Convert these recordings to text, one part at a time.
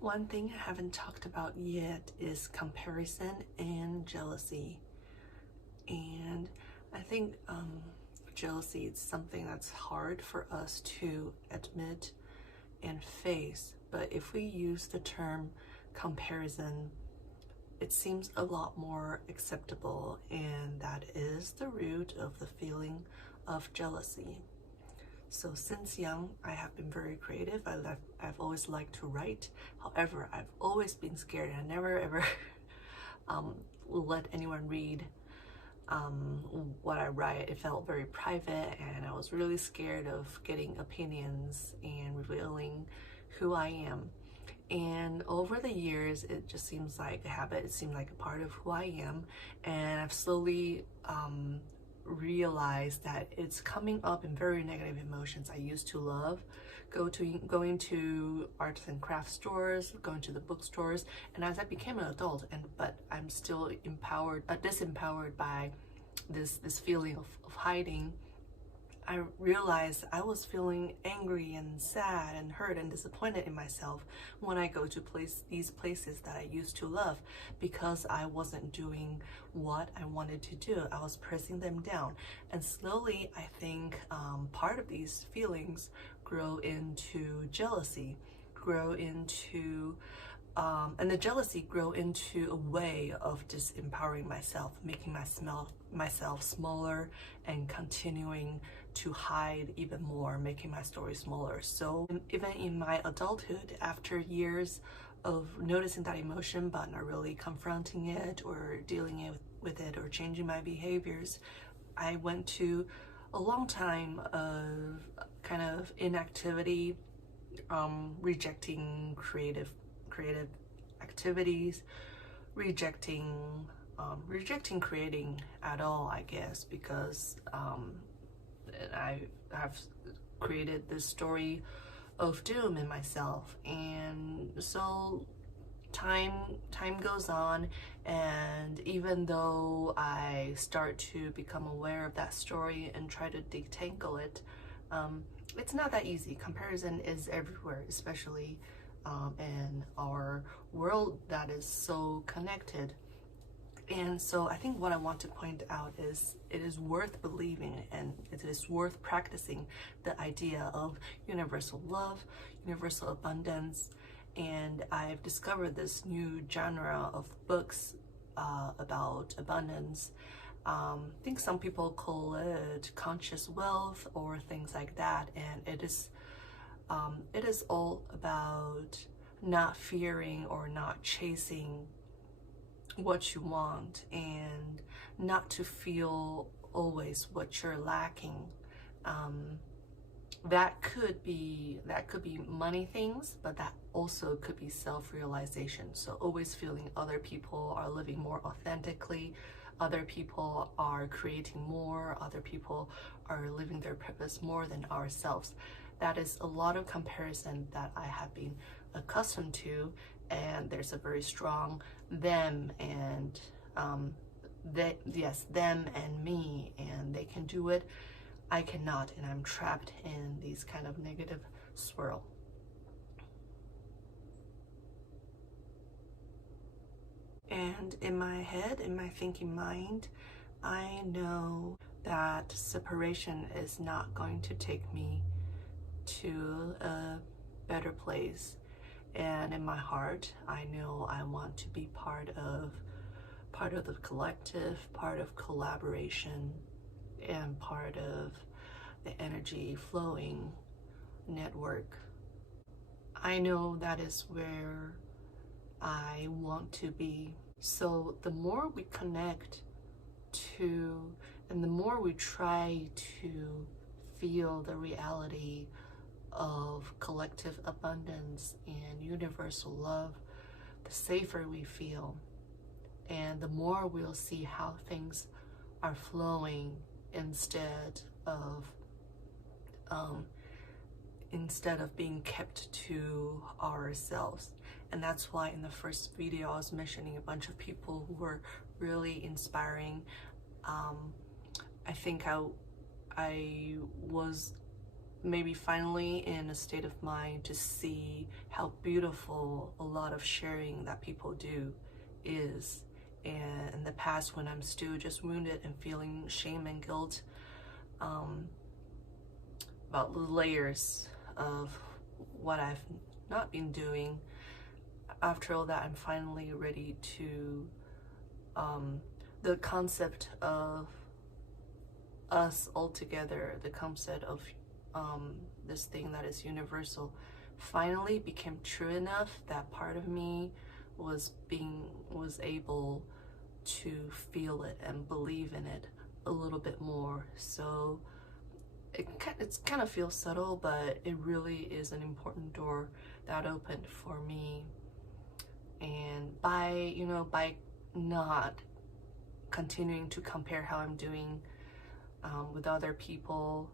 One thing I haven't talked about yet is comparison and jealousy. And I think jealousy is something that's hard for us to admit and face. But if we use the term comparison, it seems a lot more acceptable, and that is the root of the feeling of jealousy. So since young, I have been very creative. I've always liked to write. However, I've always been scared. I never ever let anyone read what I write. It felt very private, and I was really scared of getting opinions and revealing who I am. And over the years, it just seems like a habit. It seemed like a part of who I am, and I've slowly realized that it's coming up in very negative emotions. I used to love going to arts and craft stores, going to the bookstores, and as I became an adult, but I'm still disempowered by this feeling of hiding. I realized I was feeling angry and sad and hurt and disappointed in myself when I go to these places that I used to love, because I wasn't doing what I wanted to do. I was pressing them down. And slowly, I think part of these feelings grow into jealousy, and the jealousy grow into a way of disempowering myself, making myself smaller and continuing to hide even more, making my story smaller. So even in my adulthood, after years of noticing that emotion but not really confronting it or dealing with it or changing my behaviors, I went to a long time of kind of inactivity, rejecting creative activities, rejecting creating at all, I guess, because I have created this story of doom in myself. And so time goes on, and even though I start to become aware of that story and try to detangle it, it's not that easy. Comparison is everywhere, especially in our world that is so connected. And so I think what I want to point out is it is worth believing, and it is worth practicing the idea of universal love, universal abundance. And I've discovered this new genre of books about abundance. I think some people call it conscious wealth or things like that. And it is all about not fearing or not chasing what you want, and not to feel always what you're lacking. That could be money things, but that also could be self-realization. So always feeling other people are living more authentically, other people are creating more, other people are living their purpose more than ourselves. That is a lot of comparison that I have been accustomed to, and there's a very strong them and them and me, and they can do it, I cannot, and I'm trapped in these kind of negative swirl. And in my head, in my thinking mind, I know that separation is not going to take me to a better place. And in my heart, I know I want to be part of the collective, part of collaboration, and part of the energy flowing network. I know that is where I want to be. So the more we connect to, and the more we try to feel the reality of collective abundance and universal love, the safer we feel, and the more we'll see how things are flowing instead of being kept to ourselves. And that's why in the first video I was mentioning a bunch of people who were really inspiring. I think I was maybe finally in a state of mind to see how beautiful a lot of sharing that people do is. And in the past, when I'm still just wounded and feeling shame and guilt about the layers of what I've not been doing, after all that, I'm finally ready to the concept of us all together, the concept of this thing that is universal, finally became true enough that part of me was able to feel it and believe in it a little bit more. So it's kind of feels subtle, but it really is an important door that opened for me. And by not continuing to compare how I'm doing with other people,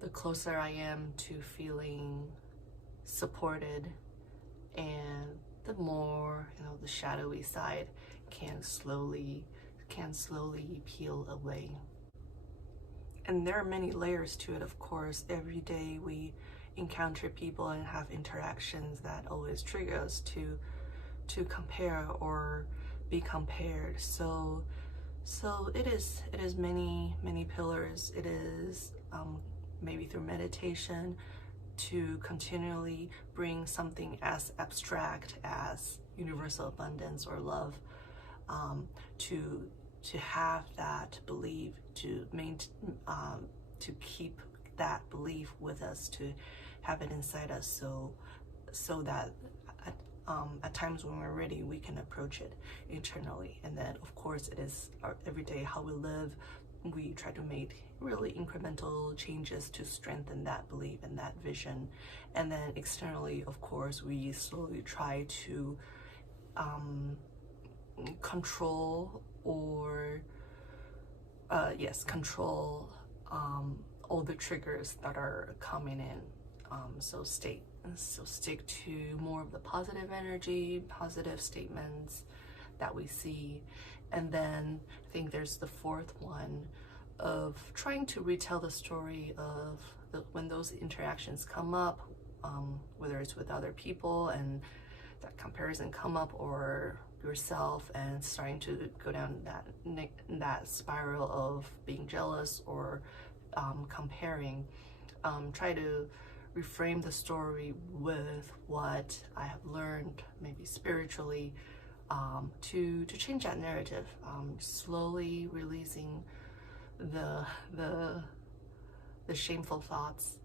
the closer I am to feeling supported, and the more the shadowy side can slowly peel away. And there are many layers to it, of course. Every day we encounter people and have interactions that always trigger us to compare or be compared. So it is many pillars. It is maybe through meditation to continually bring something as abstract as universal abundance or love, to have that belief, to keep that belief with us, to have it inside us, so that at times when we're ready, we can approach it internally. And then, of course, it is our everyday how we live. We try to make really incremental changes to strengthen that belief and that vision. And then externally, of course, we slowly try to control all the triggers that are coming in. So stick to more of the positive energy, positive statements that we see. And then I think there's the fourth one of trying to retell the story of when those interactions come up, whether it's with other people and that comparison come up, or yourself, and starting to go down that spiral of being jealous or comparing. Try to reframe the story with what I have learned, maybe spiritually, to change that narrative, slowly releasing the shameful thoughts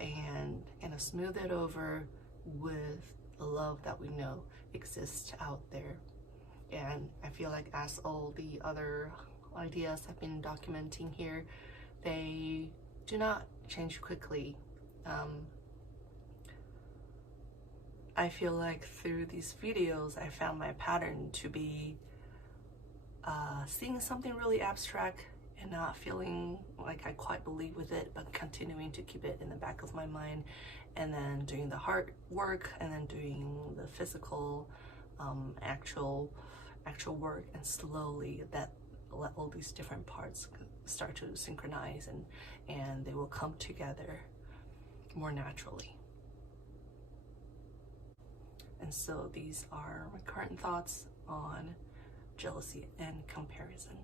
and smooth it over with the love that we know exists out there. And I feel like, as all the other ideas I've been documenting here, they do not change quickly. I feel like through these videos, I found my pattern to be seeing something really abstract and not feeling like I quite believe with it, but continuing to keep it in the back of my mind, and then doing the hard work, and then doing the physical, actual work, and slowly let all these different parts start to synchronize, and they will come together more naturally. And so these are my current thoughts on jealousy and comparison.